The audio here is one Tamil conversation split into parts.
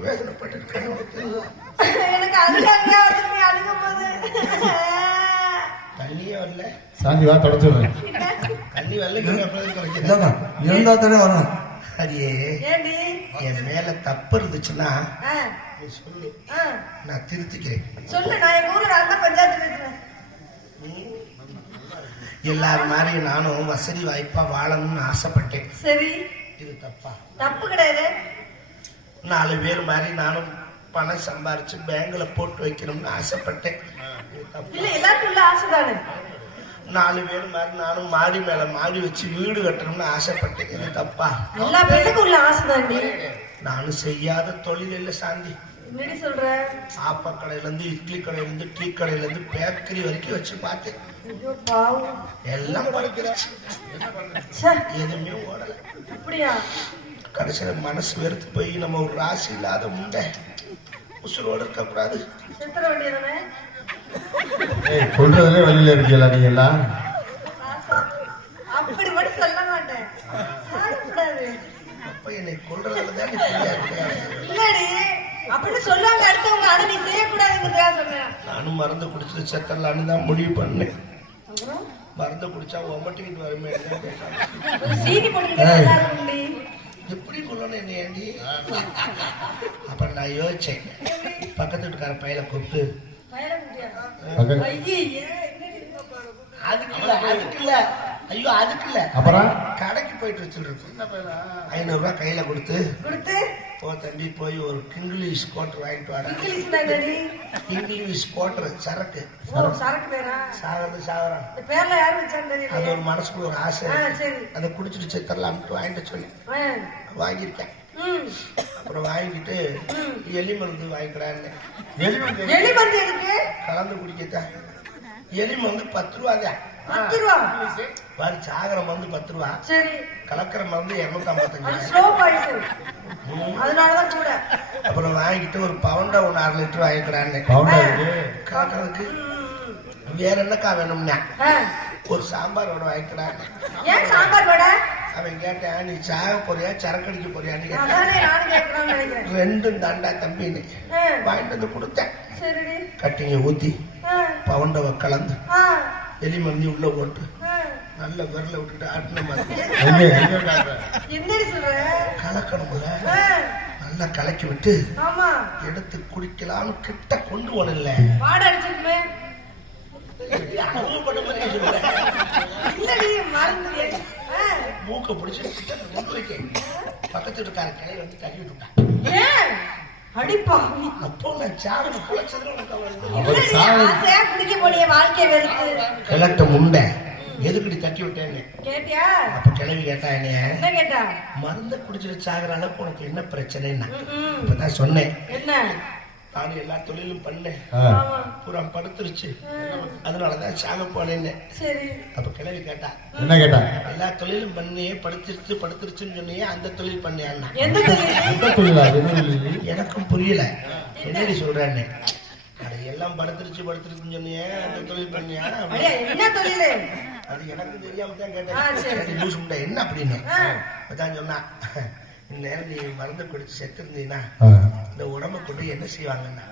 எவ்வளவு வேதனைப்பட்டு எனக்கு அழுகும் போது தண்ணியே வரல. சாந்தி வா தொடச்சுடுறேன். தண்ணி வரல இருந்தா தானே வரும். அடியே என் மேல தப்பு இருந்துச்சுன்னா நீ சொல்லு, நான் திருத்திக்கிறேன். சொல்லு, நான் எங்க ஊர்ல நல்ல பஞ்சாயத்து பேசுறேன். எல்லாரும் மாதிரி நானும் வசதி வாய்ப்பா வாழணும்னு ஆசைப்பட்டேன். சரி, இது தப்பா? தப்பு கிடையாது. 4 பேர் மாதிரி நானும் பணம் சம்பாரிச்சு பேங்க்ல போட்டு வைக்கணும்னு ஆசைப்பட்டேன். இல்ல, எல்லாருக்கும் உள்ள ஆசைதானே. 4 பேர் மாதிரி நானும் மாடி மேல மாடி வச்சு வீடு கட்டணும்னு ஆசைப்பட்டேன். இது தப்பா? எல்லா பேருக்கும் உள்ள ஆசைதாண்டி. நானும் செய்யாத தொழில் இல்ல சாந்தி. என்னடி சொல்ற? ஆப்ப கடையில இருந்து இட்லி கடையில இருந்து டீ கடையில இருந்து பேக்கரி வரைக்கும் வச்சு பார்த்தேன். எல்லாம் படிக்கிறாச்சு, எதுவுமே ஓடல. அப்படியா? கடைசியில மனசு வெறுத்து போய் நம்ம ஒரு ராசி இல்லாத முண்டை உசுரோடு இருக்கக்கூடாது. செத்துற வேண்டியதானே? சொல்றதுலே வழியில இருக்கீங்களா நீங்க எல்லாம்? அப்படி மட்டும் சொல்ல மாட்டேன். அப்ப என்னை கொள்றதுலதான் இல்லடி, அப்படின்னு சொல்லுவாங்க அடுத்தவங்க. ஆனா நீ செய்யக்கூடாதுங்கிறதா சொன்னேன். நானும் மருந்து குடிச்சிட்டு செத்தரலான்னு தான் முடிவு பண்ணேன். மருந்து குடிச்சா ஒம்பட்டிக்கிட்டு வருமே. சீனி போட்டு எப்படி கொள்ளணும் என்னையாண்டி? அப்புறம் நான் யோசிச்சேன், பக்கத்து வீட்டுக்கார பையல கூப்பிட்டு அதுக்கு இல்ல அப்புறம் கடைக்கு போயிட்டு வச்சுருக்கோம். 500 ரூபாய் கையில கொடுத்து போ தம்பி, போய் ஒரு கிங்கிலீஷ் கோட்டர் வாங்கிட்டு வர. கிங்கிலீஷ் கோட்டர் சரக்கு சாகிறது சாவறான். அது ஒரு மனசுக்குள்ள ஒரு ஆசை. அதை குடிச்சிட்டு செத்தரலாம்ட்டு வாங்கிட்டு சொன்னேன். வாங்கியிருக்கேன். அப்புறம் வாங்கிட்டு எலி மருந்து வாங்கிக்கிறான்னு. கலந்து குடிக்கத்தான். எலி மருந்து 10 ரூபாதான். சாகர மருந்து 10 ரூபா, கலக்கிற மருந்து 255. அப்புறம் வாங்கிட்டு ஒரு பவுண்டா 1/2 லிட்டர் வாங்கிக்கிறான்னு. கலக்கிறதுக்கு வேற என்னக்கா வேணும்னா ஒரு சாம்பார் வடை வாங்கிக்கிறான்னு. அவன் கேட்டேன், நீ சாக போறியா சரக்கு அடிக்க போறியான்னு கேட்டேன். 2 தாண்டா தம்பின்னு வாங்கிட்டு வந்து கொடுத்தேன். கட்டிங்க ஊத்தி பவுண்டவை கலந்து எலி மந்தி உள்ள போட்டு நல்ல விரல விட்டுட்டு ஆட்டின மாதிரி கலக்கணும்ல. நல்லா கலக்கி விட்டு எடுத்து குடிக்கலாம்னு கிட்ட கொண்டு போனல. மூக்க பிடிச்சு கொண்டு வைக்க பக்கத்து வீட்டுக்கார கையில வந்து தள்ளி விட்டுட்டான். அப்போ நான் சாதனை கிளட்ட முண்டை எதுக்கடி தட்டி விட்டேன்னு அப்ப கிளவி கேட்டா என்னைய மருந்த குடிச்சிட்டு சாகிற அளவுக்கு உனக்கு என்ன பிரச்சனைன்னா இப்பதான் சொன்னேன். நானும் எல்லா தொழிலும் பண்ணேன், பூரா படுத்துருச்சு, அதனாலதான் சாக போனேன்னு. அப்ப கிளவி கேட்டா என்ன கேட்டா? எல்லா தொழிலும் பண்ணியே படுத்துருச்சுன்னு சொன்னியே, அந்த தொழில் பண்ணியான்னா? எனக்கும் புரியல என்னடி சொல்றேன்னு. எல்லாம் படுத்துருச்சுன்னு சொன்னியே, அந்த தொழில் பண்ணியா? அது எனக்கு தெரியாம தான் கேட்டேன். என்ன அப்படின்னு அதான் சொன்னா, இந்நேரம் நீ மருந்து குடிச்சு செத்து இருந்தீங்கன்னா இந்த உடம்ப கொண்டு என்ன செய்வாங்கன்னா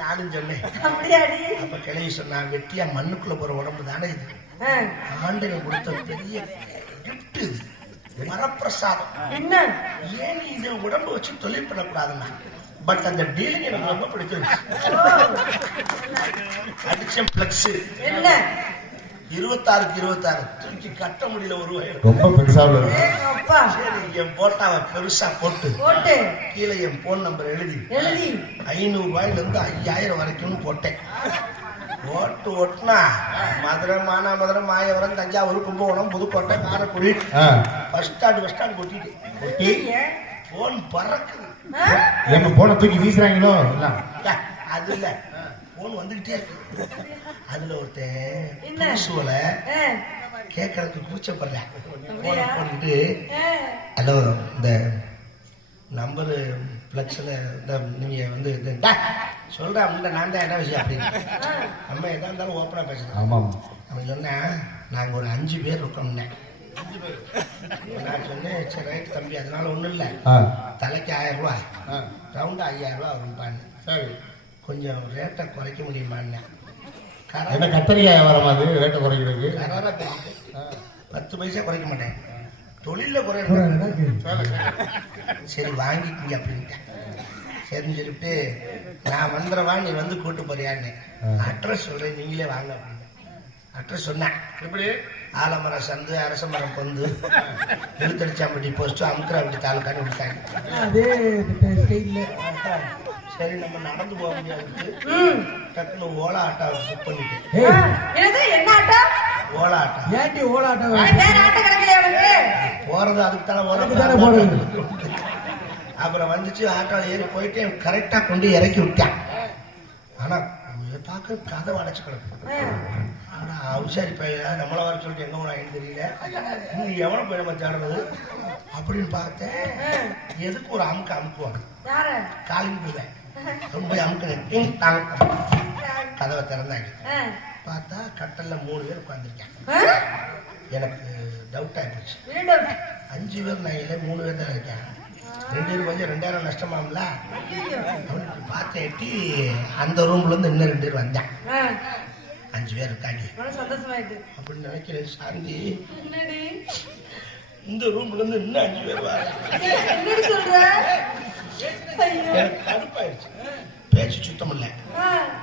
நானும் சொன்னேன். அப்ப கிளவி சொன்னா, வெட்டியா மண்ணுக்குள்ள போற உடம்பு தானே இது, ஆண்டவன் கொடுத்த பெரிய கிஃப்ட், வரப்பிரசாதம். ஏன் இது உடம்பு வச்சு தொழில் பண்ணக்கூடாதுன்னா? பட் அந்த டீலிங் எனக்கு ரொம்ப பிடிச்சிருச்சு. அடிச்சம் பிளக்ஸ் 26க்கு 26 தூக்கி கட்ட முடியல. ஒரு ரொம்ப பெருசா என் போட்டாவை பெருசா போட்டு கீழே என் போன் நம்பர் எழுதி 500 ரூபாயில இருந்து 5000 வரைக்கும் போட்டேன். ஓட்டுனா மதுரை, மானாமதுரை, மாயவரம், தஞ்சாவூர், கும்பகோணம், புதுக்கோட்டை, காரைக்குடி, பஸ் ஸ்டாண்ட் கொட்டிட்டு போன் பறக்குது. எங்க போன தூக்கி வீசுறாங்களோ? அது இல்ல, போன் வந்துகிட்டே இருக்கு. அதுல ஒருத்தன் கேட்கறதுக்கு கூச்சப்படுறேன். போன போட்டுக்கிட்டு ஹலோ, இந்த நம்பரு பிளக்ஸ்ல நீங்க வந்து சொல்றேன், நான் தான் என்ன விஷயம் அப்படின்னு நம்ம எதா இருந்தாலும் ஓப்பனா பேசுறேன். அவன் சொன்னா, நாங்க ஒரு 5 பேர் இருக்கோம்னே. நான் சொன்னேன் சரி ரைட் தம்பி அதனால ஒண்ணும் இல்ல தலைக்கு 1000 ரூபாய் ரவுண்டா 5000 ரூபாய் வரும்பான்னு. சரி கொஞ்சம் ரேட்டை குறைக்க முடியுமான்னு. என்ன கத்தரிக்காய் வர மாதிரி ரேட்டை குறைக்கிறதுக்கு 10 பைசா குறைக்க மாட்டேன், தொழில குறை. சரி வாங்கிக்கிங்க அப்படின்ட்டேன். சரின்னு சொல்லிட்டு நான் வந்துடுவா நீ வந்து கூட்டு போறியான்னு. அட்ரஸ் சொல்றேன் நீங்களே வாங்க அப்படின்னு அட்ரஸ் சொன்னேன். எப்படி ஆலமரம் சந்து அரசமரம் பொந்து எழுத்தடிச்சாம்பட்டி போஸ்ட் அமுக்கராப்பட்டி தாலுக்கான்னு விட்டாங்க. சரி நம்ம நடந்து போக முடியாது, டக்குனு ஓலா ஆட்டோ புக் பண்ணிட்டேன். என்ன ஆட்டோ? ஓலா ஆட்டோ. ஏன்டி ஓலா ஆட்டோ? போறது அதுக்கு தானே ஓலா. அப்புறம் வந்துச்சு ஆட்டோ ஏறி போயிட்டு கரெக்டா கொண்டு இறக்கி விட்டான். ஆனா பார்க்க கதை அடைச்சு கிடக்கு. ஆனா உஷாரி பையல நம்மள வர சொல்லிட்டு எங்க போனாங்கன்னு தெரியல. நீ எவ்வளவு போய் நம்ம தேடுறது அப்படின்னு பார்த்தேன். எதுக்கு ஒரு அமுக்குவாங்க காலிங் போய் ரொம்ப அமுக்கினேன். கதவை திறந்தாங்க. பார்த்தா கட்டல்ல 3 பேர் உட்காந்துருக்கேன். எனக்கு டவுட் ஆயிடுச்சு. 5 பேர் நான் இல்லை 3 பேர் தான் இருக்கேன். 2 பேர் கொஞ்சம் 2000 நஷ்டமாம்ல. அவனுக்கு பார்த்தேட்டி அந்த ரூம்ல இருந்து இன்னும் 2 பேர் வந்தேன். 5 பேர் இருக்காங்க அப்படின்னு நினைக்கிறேன். சாந்தி இந்த ரூம்ல இருந்து இன்னும் 5 பேர் வர கடுப்பாயிருச்சு. பேச்சு சுத்தம் இல்ல.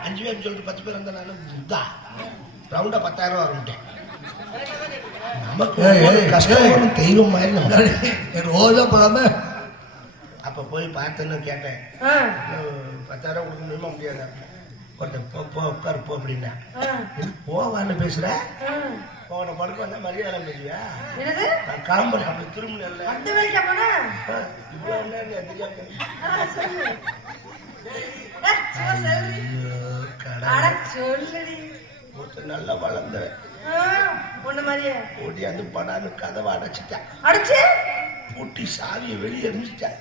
5 பேர் சொல்லிட்டு 10 பேர் வந்தா ரவுண்டா 10,000 ரூபாய் வரும்ட்டேன். நமக்கு கஷ்டம் தெய்வம் மாதிரி ரோஜா போடாம. அப்ப போய் பார்த்தேன்னு கேட்டேன். 10,000 கொடுக்க முடியுமா முடியாது? ஒருத்தன் போ உட்காரு போ அப்படின்னா போவான்னு பேசுற. போன படுக்க வந்தா மரியாதை பேசுவியா? நான் கிளம்புறேன். அப்படி திரும்ப ஒருத்தர் நல்லா வளர்ந்த ஓடி அந்த படான்னு கதவை அடைச்சிட்டேன். பூட்டி சாவியை வெளியே எரிஞ்சிட்டேன்.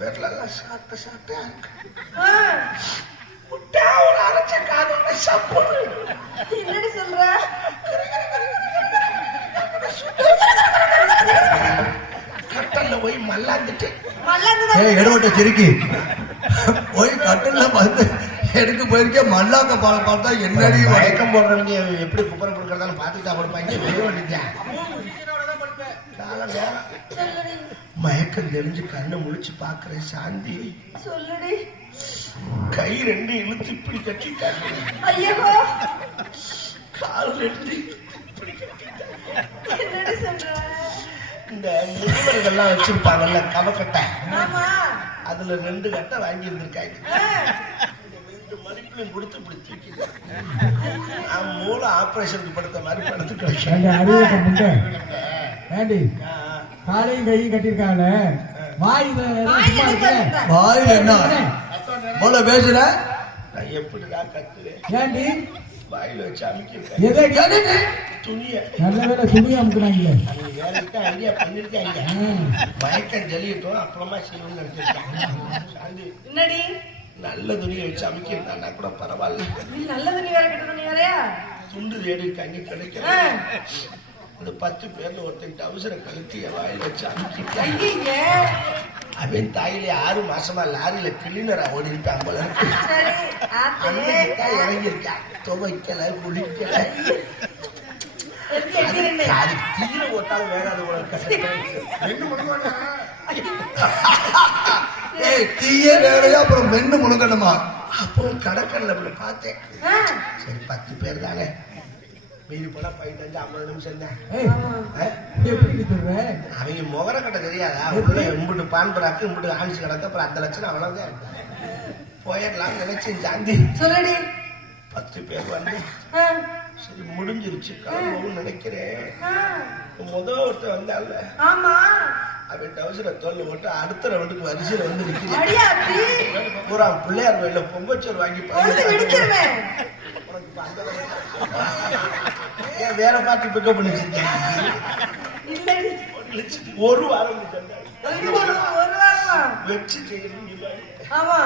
வீட்டுல எல்லாம் சாப்பிட்ட ஒரு அரைச்ச காதோட சப்பு சொல்ற கட்டல்ல போய் மல்லாந்துட்டு எடுவட்ட சிரிக்கி போய் கட்டல்ல வந்து எடுக்க போயிருக்கேன். மல்லாக்க பார்த்தா என்னடி மயக்கம் போடுறவங்க எப்படி குப்பரை கொடுக்கறதாலும் பார்த்துட்டா கொடுப்பாங்க. வெளியே வந்துட்டேன். மயக்கம் தெரிஞ்சு கண்ணை முழிச்சு பாக்குறேன். சாந்தி சொல்லுடி. கை 2 இழுத்து இப்படி கட்டிட்டாங்க. கால் 2 இப்படி கட்டிட்டாங்க. இந்த முதியவர்கள்லாம் வச்சிருப்பாங்கல்ல கவக்கட்டை, அதுல 2 கட்டை வாங்கி இருந்திருக்காங்க. 2 மதிப்புலையும் கொடுத்து இப்படி தூக்கி நான் மூளை ஆபரேஷனுக்கு படுத்த மாதிரி படுத்து கிடைச்சேன். காலையும் கையும் கட்டிருக்காங்க. வாயில் என்ன போல பேசுற? நான் எப்படிதான் கத்துறேன். ஏண்டி வாயில வச்சு அமுக்கிருக்கேன் துணிய. நல்ல வேலை துணியை அமுக்குறாங்களே. வேலைக்கு ஐடியா பண்ணிருக்காங்க. மயக்கம் ஜெலியட்டும் அப்புறமா செய்யணும்னு நினைச்சிருக்கேன். நல்ல துணியை வச்சு அமுக்கிருந்தான்னா கூட பரவாயில்ல. நல்ல துணி வேற கெட்ட துணி வேறையா? துண்டு தேடி இருக்காங்க கிடைக்க. அந்த 10 பேர்ல ஒருத்தன் அவசர கழுத்திய வாயில வச்சு அமுக்கிட்டாங்க. அவன் தாயிலே 6 மாசமா லாரியில கிளீனரா ஓடி இருக்கான் போல. இறங்கியிருக்கான். துவைக்கல குளிக்கல. அது தீர ஓட்டாலும் வேற அது தீய வேலையா அப்புறம் மென்னு முழுங்கணுமா? அப்புறம் கடற்கல்ல பார்த்தேன். சரி 10 பேர் தானே மீறி போனா 15-50 நிமிஷம் தான். அவங்க முகர கட்ட தெரியாதா? உள்ள இம்புட்டு பான்பராக்கு இம்புட்டு ஆணிச்சு கிடக்க. அப்புறம் அந்த லட்சம் அவ்வளவுதான் போயிடலாம் நினைச்சேன். சாந்தி சொல்லடி. 10 பேர் வந்து சரி முடிஞ்சிருச்சு கிளம்பவும் நினைக்கிறேன். ஒருத்தர் வந்தால அவன் டவுசர தோல்ல போட்டு அடுத்த ரவுண்டுக்கு வரிசையில வந்து நிக்கிறேன். பூரா பிள்ளையார் கோயில பொங்கச்சோறு வாங்கி வேற பார்த்து பிக்கப் பண்ணி வச்சிருக்கேன். 1 வாரம் வச்சு செய்யணும் ஆமா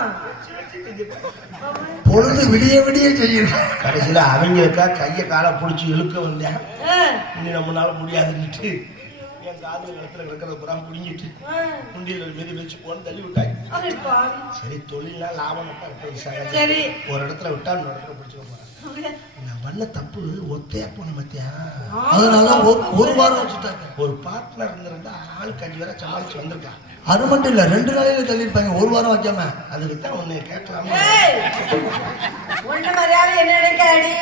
பொழுது விடிய விடிய செய்யுது. கடைசியில அவங்களுக்கா கைய காலை புடிச்சு இழுக்க வந்தேன். ஆ, இனி நம்மளால முடியாதுன்னுட்டு என் காது இடத்துல கிடக்கிறத புறா புடிங்கிட்டு குண்டியில மீதி வச்சு போன்னு தள்ளி விட்டாங்க. அப்படி பாவி. சரி தொழிலா லாபம் இருக்கிறது சகஜம். சரி. ஒரு இடத்துல விட்டா இன்னொரு இடத்துல பிடிச்சுக்க போறேன். நான் பண்ண தப்பு ஒத்தையா போன மத்தியா. அதனால ஒரு வாரம் வச்சுட்டாங்க. ஒரு பார்ட்னர் இருந்திருந்தா ஆளுக்கு 5 பேரை சமாளிச்சு வந்திருக்கான். அது மட்டும் இல்ல 2 நாளையில தள்ளிருப்பாங்க, ஒரு வாரம் வைக்காம. அதுக்கு தான் உன்னை கேட்கலாம். ஏய், ஒண்ணு மரியாதை என்ன நினைக்காடி